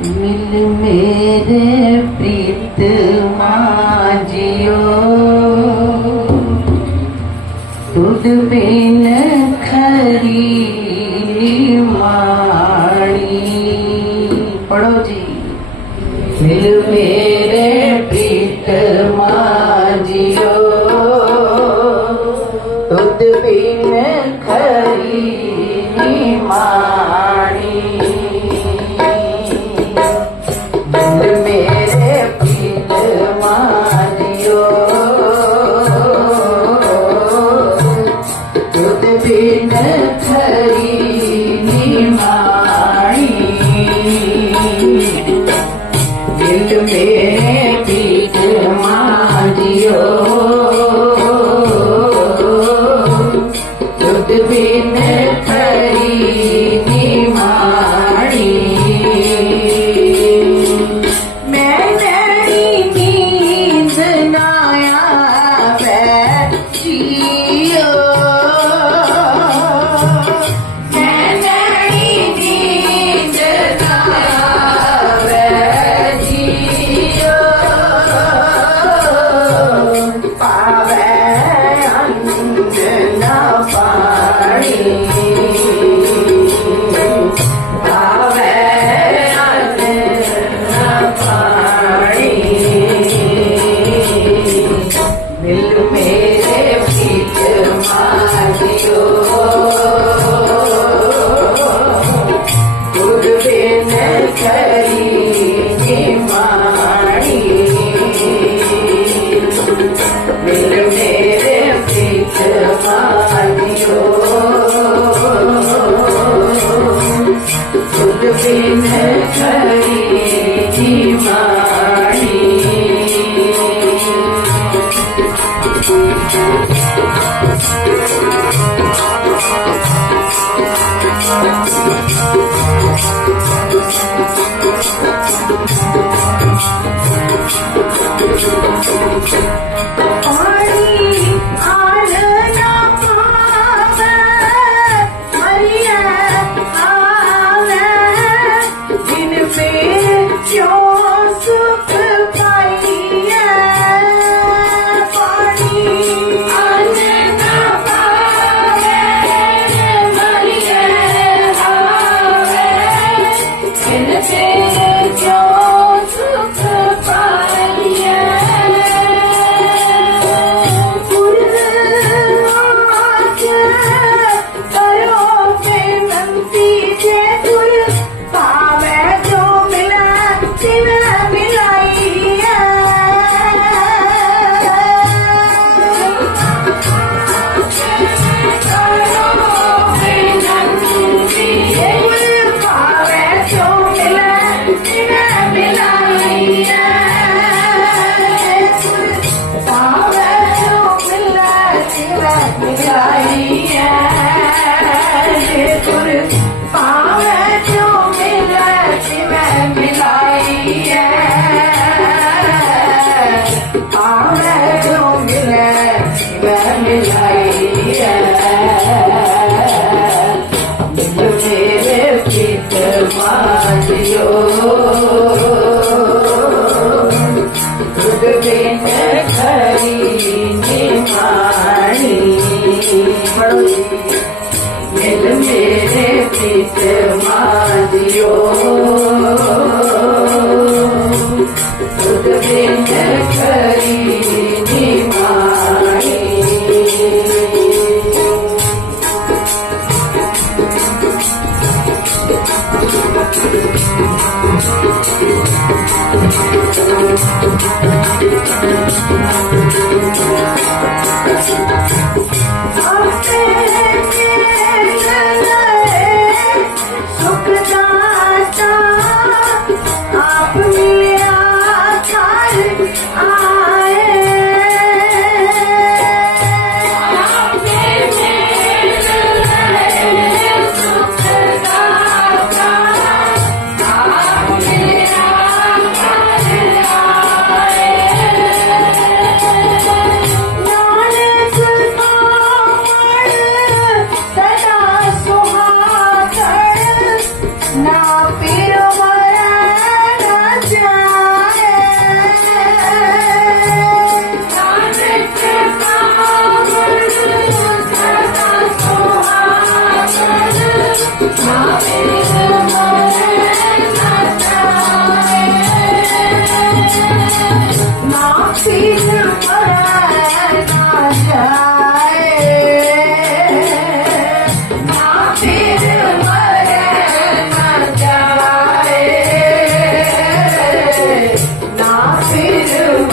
मिल मेरे प्रीत माजियो तुद बिन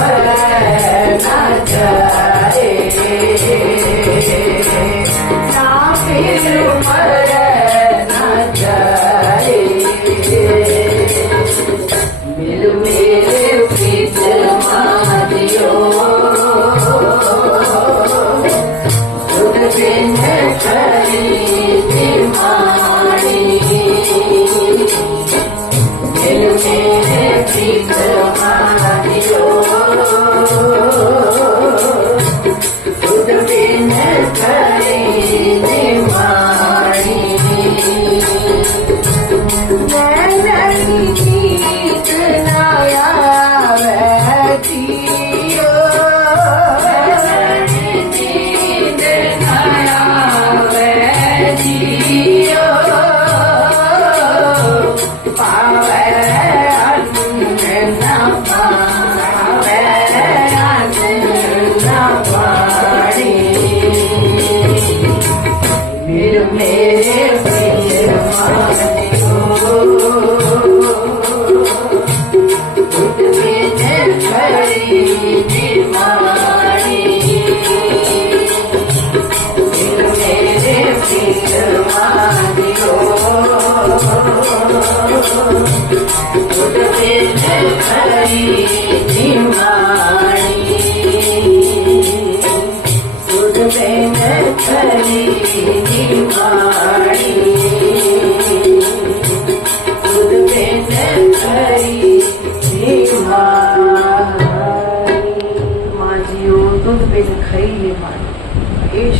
Thank you.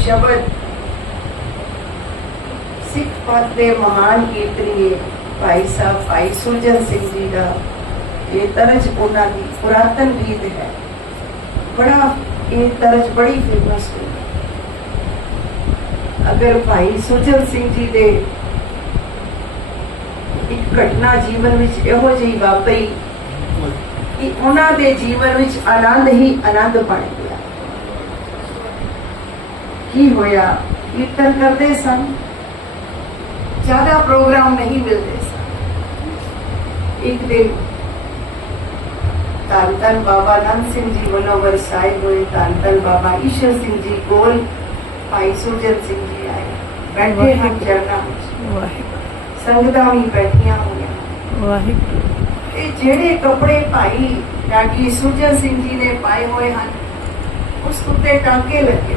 ਸ਼ਬਦ ਸਿੱਖ ਪੰਥ ਦੇ ਮਹਾਨ ਕੀਰਤਨੀਏ ਭਾਈ ਸਾਹਿਬ ਭਾਈ ਸੁਰਜਨ ਸਿੰਘ ਜੀ ਦਾ ਇਹ ਤਰਜ ਉਹਨਾਂ ਦੀ ਪੁਰਾਤਨ ਰੀਤ ਹੈ ਬੜਾ ਇਹ ਤਰਜ ਬੜੀ ਫੇਮਸ ਹੈ ਅਗਰ ਭਾਈ ਸੁਰਜਨ ਸਿੰਘ ਜੀ ਦੇ ਇੱਕ ਘਟਨਾ ਜੀਵਨ ਵਿੱਚ ਇਹੋ ਜਿਹੀ ਵਾਪਰੀ ਕਿ ਉਹਨਾਂ ਦੇ ਜੀਵਨ ਵਿੱਚ ਆਨੰਦ ਹੀ ਆਨੰਦ ਬਣ ਗਿਆ ਕੀ ਹੋਇਆ ਕੀਰਤਨ ਕਰਦੇ ਸਨ ਜ਼ਿਆਦਾ ਪ੍ਰੋਗਰਾਮ ਨਹੀਂ ਮਿਲਦੇ ਸਨ ਇੱਕ ਦਿਨ ਤਾਂਤਨ ਬਾਬਾ ਨੰਦ ਸਿੰਘ ਜੀ ਵੱਲੋਂ ਵਰਸਾਏ ਹੋਏ ਤਾਂਤਨ ਬਾਬਾ ਈਸ਼ਰ ਸਿੰਘ ਜੀ ਕੋਲ ਭਾਈ ਸੁਜਨ ਸਿੰਘ ਜੀ ਆਏ ਬੈਠੇ ਹਨ ਚਰਨਾਂ ਵਿੱਚ ਸੰਗਤਾਂ ਵੀ ਬੈਠੀਆਂ ਹੋਈਆਂ ਵਾਹਿਗੁਰੂ ਇਹ ਜਿਹੜੇ ਕੱਪੜੇ ਭਾਈ ਰਾਗੀ ਸੁਜਨ ਸਿੰਘ ਜੀ ਨੇ ਪਾਏ ਹੋਏ ਹਨ ਉਸ ਉੱਤੇ ਟਾਂਕੇ ਲੱਗੇ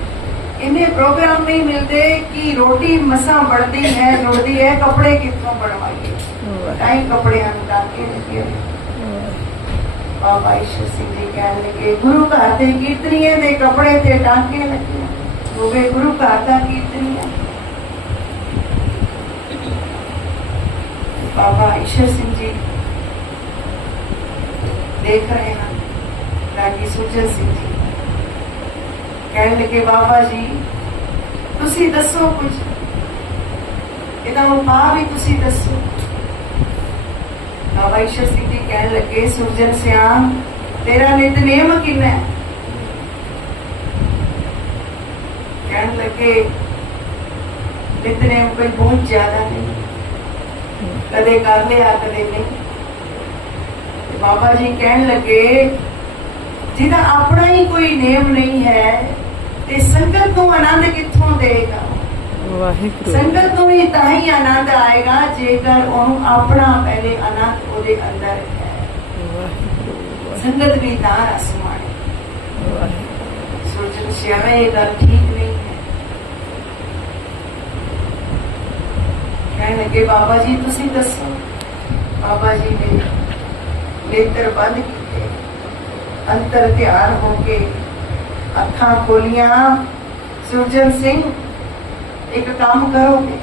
इन्हें प्रोग्राम नहीं मिलते कि रोटी मसा बढ़ती है रोटी है कपड़े कितना बढ़वाइए टाइम हम्म। कपड़े अनुदान के लिए हम्म। बाबा ईश्वर सिंह जी कह लगे गुरु घर हाथे कितनी है कपड़े थे टांके लगे वो वे गुरु का हाथा कितनी है बाबा ईश्वर सिंह जी देख रहे हैं राजी सुजन सिंह जी ਕਹਿਣ ਲੱਗੇ ਬਾਬਾ ਜੀ ਤੁਸੀਂ ਦੱਸੋ ਕੁਝ ਇਹਦਾ ਉਪਾਅ ਵੀ ਤੁਸੀਂ ਦੱਸੋ ਬਾਬਾ ਈਸ਼ਰ ਸਿੰਘ ਜੀ ਕਹਿਣ ਲੱਗੇ ਸੁਰਜਨ ਸਿਆਮ ਤੇਰਾ ਨਿਤਨੇਮ ਕਿੰਨਾ ਹੈ ਕਹਿਣ ਲੱਗੇ ਨੇਮ ਕੋਈ ਬਹੁਤ ਜ਼ਿਆਦਾ ਨਹੀਂ ਕਦੇ ਕਰ ਲਿਆ ਕਦੇ ਨਹੀਂ ਬਾਬਾ ਜੀ ਕਹਿਣ ਲੱਗੇ ਜਿਹਦਾ ਆਪਣਾ ਹੀ ਕੋਈ ਨੇਮ ਨਹੀਂ ਹੈ संकट को आनंद कितों देगा संकट तो ही ही आनंद आएगा जेकर ओनू अपना पहले आनंद ओदे अंदर संगत भी दार आसमान सोचन श्यामा ये गल ठीक नहीं है कहने लगे बाबा जी तुसी दसो बाबा जी ने नेत्र बंद किए अंतर ध्यान होके ਅੱਖਾਂ ਖੋਲੀਆਂ ਸੁਰਜਨ ਸਿੰਘ ਇੱਕ ਕੰਮ ਕਰੋਗੇ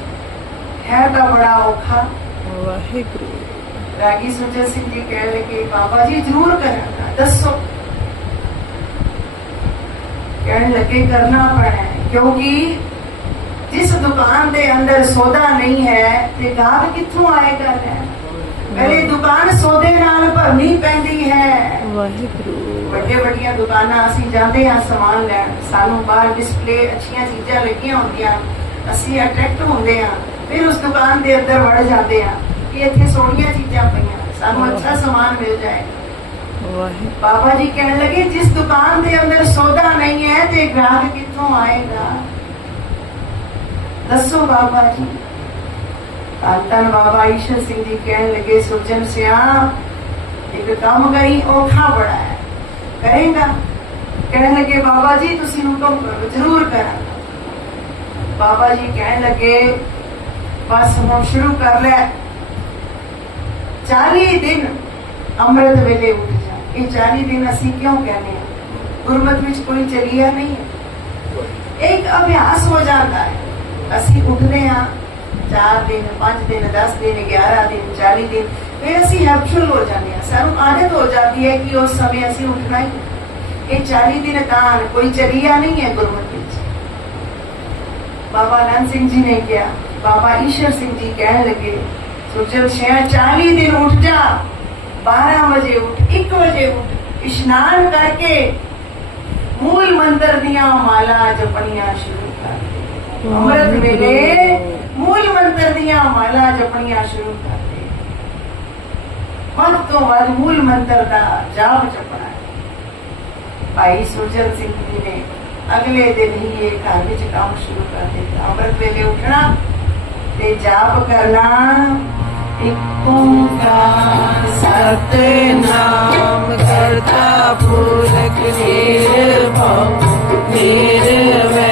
ਹੈ ਤਾਂ ਬੜਾ ਔਖਾ ਵਾਹਿਗੁਰੂ ਰਾਗੀ ਸੁਰਜਨ ਸਿੰਘ ਜੀ ਕਹਿਣ ਲੱਗੇ ਬਾਬਾ ਜੀ ਜ਼ਰੂਰ ਕਰਨਾ ਦੱਸੋ ਕਹਿਣ ਲੱਗੇ ਕਰਨਾ ਪੈਣਾ ਕਿਉਂਕਿ ਜਿਸ ਦੁਕਾਨ ਦੇ ਅੰਦਰ ਸੌਦਾ ਨਹੀਂ ਹੈ ਤੇ ਗਾਹਕ ਕਿੱਥੋਂ ਆਏਗਾ ਲੈ ਮੇਰੀ ਦੁਕਾਨ ਸੋਦੇ ਨਾਲ ਭਰਨੀ ਪੈਂਦੀ ਹੈ ਵਾਹਿਗੁਰੂ ਵੱਡੇ ਵੱਡੀਆਂ ਦੁਕਾਨਾਂ ਅਸੀਂ ਜਾਂਦੇ ਆ ਸਮਾਨ ਲੈਣ ਸਾਨੂੰ ਬਾਹਰ ਡਿਸਪਲੇ ਅੱਛੀਆਂ ਚੀਜ਼ਾਂ ਲੱਗੀਆਂ ਹੁੰਦੀਆਂ ਅਸੀਂ ਅਟਰੈਕਟ ਹੁੰਦੇ ਆ ਫਿਰ ਉਸ ਦੁਕਾਨ ਦੇ ਅੰਦਰ ਵੜ ਜਾਂਦੇ ਆ ਕਿ ਇੱਥੇ ਸੋਹਣੀਆਂ ਚੀਜ਼ਾਂ ਪਈਆਂ ਸਾਨੂੰ ਅੱਛਾ ਸਮਾਨ ਮਿਲ ਜਾਏ ਵਾਹਿਗੁਰੂ ਬਾਬਾ ਜੀ ਕਹਿਣ ਲੱਗੇ ਜਿਸ ਦੁਕਾਨ ਦੇ ਅੰਦਰ ਸੌਦਾ ਨਹੀਂ ਹੈ ਤੇ ਗ੍ਰਾਹਕ ਕਿੱਥੋਂ ਆਏਗਾ ਦੱਸੋ ਬਾਬਾ ਜੀ धन बाबा ईश्वर सिंह जी कह लगे सुजन सियाह एक कम करी औखा बड़ा है करेगा कह लगे बाबा जी तुम हुक्म करो जरूर करा बाबा जी कह लगे बस हम शुरू कर ले चाली दिन अमृत वेले उठ जा ये चाली दिन अस क्यों कहने गुरमत विच कोई चलिया नहीं है एक अभ्यास हो जाता है असि उठने हाँ चार दिन पांच दिन दस दिन ग्यारह दिन चाली दिन फिर असं हेल्पफुल हो जाने सू आदत हो जाती है कि उस समय असं उठना ही ये चाली दिन दान कोई चरिया नहीं है गुरमति बाबा आनंद सिंह जी ने कहा बाबा ईश्वर सिंह जी कह लगे सुरजल छह चाली दिन उठ जा बारह बजे उठ एक बजे उठ इनान करके मूल मंत्र दिया माला जपनिया शुरू अमृत वेले मूल मंत्र दिया माला जपनिया शुरू कर दे वक्त तो बाद मूल मंत्र का जाप जपना है भाई सुजन सिंह जी ने अगले दिन ही ये कार्य काम शुरू कर दिया अमृत वेले उठना ते जाप करना सतनाम करता पूरक निर्भव निर्वैर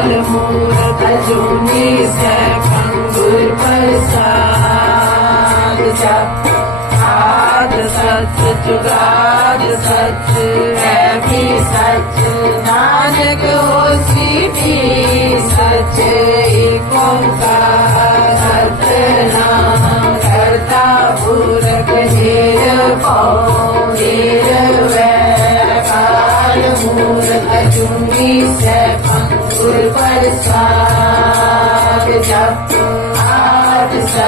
alemul tajunise pandur persad jat ad sat jugad sat hai bhi sat nanak ho si bhi sat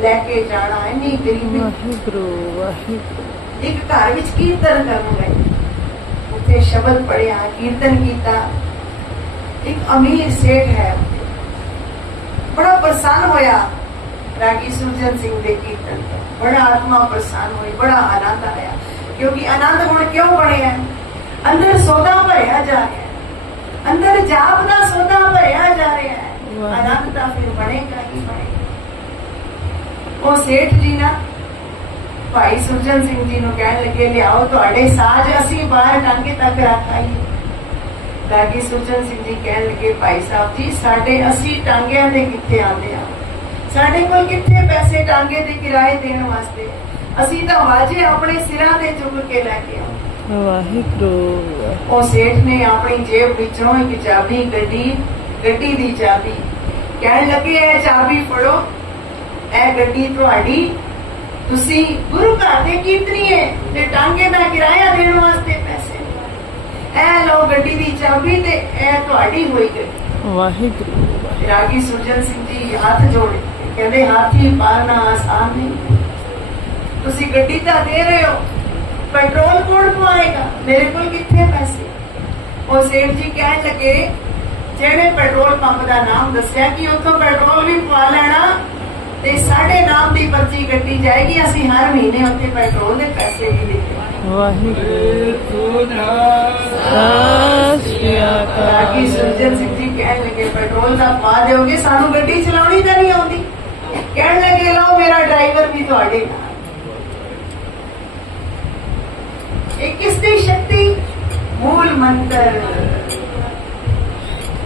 ਲੈ ਕੇ ਜਾਣਾ ਇੰਨੀ ਗਰੀਬੀ ਵਾਹਿਗੁਰੂ ਵਾਹਿਗੁਰੂ ਇੱਕ ਘਰ ਵਿੱਚ ਕੀਰਤਨ ਕਰਨ ਗਏ ਉੱਥੇ ਸ਼ਬਦ ਪੜਿਆ ਕੀਰਤਨ ਕੀਤਾ ਇੱਕ ਅਮੀਰ ਸੇਠ ਹੈ ਬੜਾ ਪ੍ਰਸੰਨ ਹੋਇਆ ਰਾਗੀ ਸੁਰਜਨ ਸਿੰਘ ਦੇ ਕੀਰਤਨ ਬੜਾ ਆਤਮਾ ਪ੍ਰਸੰਨ ਹੋਈ ਬੜਾ ਆਨੰਦ ਆਇਆ ਕਿਉਂਕਿ ਆਨੰਦ ਹੁਣ ਕਿਉਂ ਬਣਿਆ ਅੰਦਰ ਸੋਦਾ ਭਰਿਆ ਜਾ ਰਿਹਾ ਹੈ ਅੰਦਰ ਜਾਪ ਦਾ ਸੋਦਾ ਭਰਿਆ ਜਾ ਰਿਹਾ ਹੈ ਆਨੰਦ ਤਾਂ ਫਿਰ ਬਣੇਗਾ ਹੀ ਬਣੇਗਾ ਉਹ ਸੇਠ ਜੀ ਨਾ ਭਾਈ ਸੁਰਜਨ ਸਿੰਘ ਜੀ ਨੂੰ ਕਹਿਣ ਲੱਗੇ ਲਿਆਓ ਤੁਹਾਡੇ ਸਾਜ ਅਸੀਂ ਬਾਹਰ ਟਾਂਕੇ ਤੱਕ ਰੱਖ ਆਈਏ ਸੁਰਜਨ ਸਿੰਘ ਜੀ ਕਹਿਣ ਲੱਗੇ ਭਾਈ ਸਾਹਿਬ ਜੀ ਸਾਡੇ ਅਸੀਂ ਟਾਂਗਿਆਂ ਦੇ ਕਿੱਥੇ ਆਉਂਦੇ ਆ ਸਾਡੇ ਕੋਲ ਕਿੱਥੇ ਪੈਸੇ ਟਾਂਗੇ ਦੇ ਕਿਰਾਏ ਦੇਣ ਵਾਸਤੇ ਅਸੀਂ ਤਾਂ ਵਾਜੇ ਆਪਣੇ ਸਿਰਾਂ ਦੇ ਚੁੱਕ ਕੇ ਲੈ ਕੇ ਆਉਂਦੇ ਵਾਹਿਗੁਰੂ ਉਹ ਸੇਠ ਨੇ ਆਪਣੀ ਜੇਬ ਵਿੱਚੋਂ ਇੱਕ ਚਾਬੀ ਗੱਡੀ ਗੱਡੀ ਦੀ ਚਾਬੀ ਕਹਿਣ ਲੱਗੇ ਇਹ ਚਾਬੀ ਫੜੋ એ ગડી થોડી તુસી બુરુ કહે કિતરી હે ને ટાંગે મેં કિરાયા દેવા માટે પૈસે એ લો ગડી ની ચાબી تے એ તવાડી હોઈ ગઈ વાહિ ગરી त्याગી સુજન સિંધી હાથ જોડી કેને હાથ થી પાર ના સામી તુસી ગડી તા દે રહે હો પેટ્રોલ પંપ પર આયેગા મેરે કોલ કિત્થે પૈસે ઓ સેવજી કે લકે જેણે પેટ્રોલ પંપ دا નામ દસિયા કે ઉતો પેટ્રોલ ਵੀ પવા લેના ਤੇ ਸਾਡੇ ਨਾਮ ਦੀ ਪਰਚੀ ਕੱਟੀ ਜਾਏਗੀ ਅਸੀਂ ਹਰ ਮਹੀਨੇ ਉੱਤੇ ਪੈਟਰੋਲ ਦੇ ਪੈਸੇ ਵੀ ਦੇਵਾਂਗੇ ਵਾਹਿਗੁਰੂ ਤਾਂ ਕਿ ਸੁਰਜਨ ਸਿੰਘ ਜੀ ਕਹਿਣ ਲੱਗੇ ਪੈਟਰੋਲ ਦਾ ਪਾ ਦਿਓਗੇ ਸਾਨੂੰ ਗੱਡੀ ਚਲਾਉਣੀ ਤਾਂ ਨਹੀਂ ਆਉਂਦੀ ਕਹਿਣ ਲੱਗੇ ਲਓ ਮੇਰਾ ਡਰਾਈਵਰ ਵੀ ਤੁਹਾਡੇ ਨਾਲ ਇਹ ਕਿਸ ਦੀ ਸ਼ਕਤੀ मूल मंत्र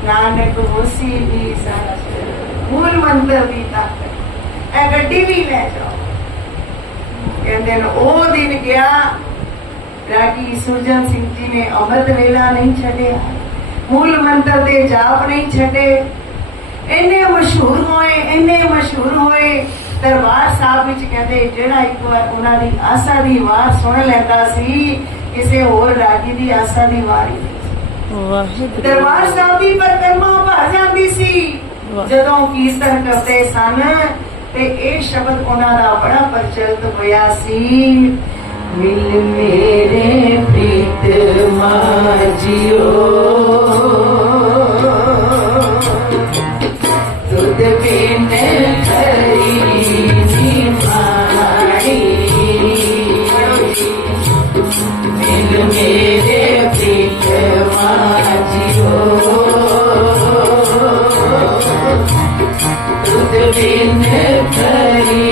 नानक होसी भी साथ मूल मंत्र भी ताकत ਇਹ ਗੱਡੀ ਵੀ ਲੈ ਜਾਓ ਕਹਿੰਦੇ ਨੇ ਉਹ ਦਿਨ ਗਿਆ ਰਾਗੀ ਸੁਰਜਨ ਸਿੰਘ ਜੀ ਨੇ ਅਮਰਤ ਵੇਲਾ ਨਹੀਂ ਛੱਡਿਆ ਮੂਲ ਮੰਤਰ ਦੇ ਜਾਪ ਨਹੀਂ ਛੱਡੇ ਇੰਨੇ ਮਸ਼ਹੂਰ ਹੋਏ ਇੰਨੇ ਮਸ਼ਹੂਰ ਹੋਏ ਦਰਬਾਰ ਸਾਹਿਬ ਵਿੱਚ ਕਹਿੰਦੇ ਜਿਹੜਾ ਇੱਕ ਵਾਰ ਉਹਨਾਂ ਦੀ ਆਸਾ ਦੀ ਵਾਰ ਸੁਣ ਲੈਂਦਾ ਸੀ ਕਿਸੇ ਹੋਰ ਰਾਗੀ ਦੀ ਆਸਾ ਦੀ ਵਾਰ ਹੀ ਵਾਹਿਗੁਰੂ ਦਰਬਾਰ ਸਾਹਿਬ ਦੀ ਪਰਮਾ ਭਰ ਜਾਂਦੀ ਸੀ ਜਦੋਂ ਕੀਰਤਨ ਕਰਦੇ ਸਨ ਤੇ ਇਹ ਸ਼ਬਦ ਉਹਨਾਂ ਦਾ ਬੜਾ ਪ੍ਰਚਲਿਤ ਹੋਇਆ ਸੀ ਮਿਲ ਮੇਰੇ ਪ੍ਰੀਤ ਮਾ ਜਿਓ ਤੁਧ ਬਿਨ ਕਰੀ ਨਿਮਾਣੀ ਮਿਲ ਮੇਰੇ ਪ੍ਰੀਤ ਮਾ ਜਿਓ Thank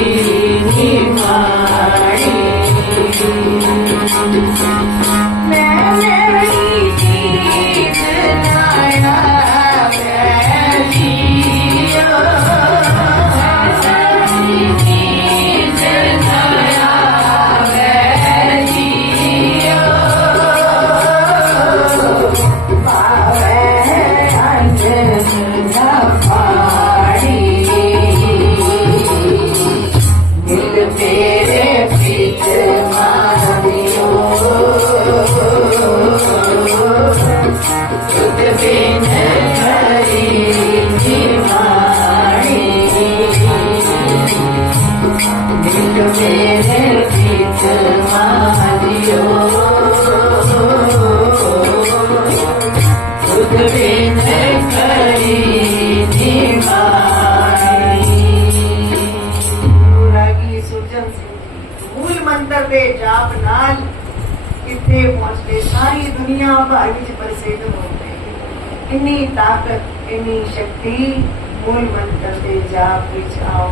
you. ఒక ताकत इन्नी शक्ति मूल मंत्र से जाप विचाओ